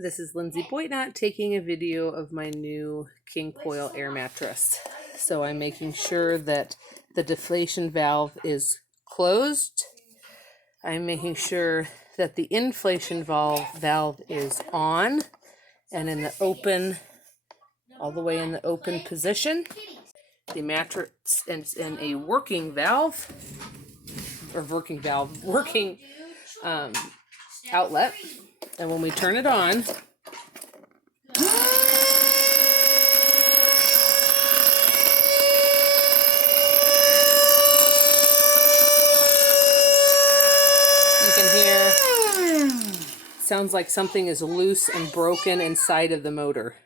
This is Lindsay Boitnott taking a video of my new King Koil air mattress. So I'm making sure that the deflation valve is closed. I'm making sure that the inflation valve is on and in the open, all the way in the open position. The mattress is in a working outlet. And when we turn it on, you can hear, sounds like something is loose and broken inside of the motor.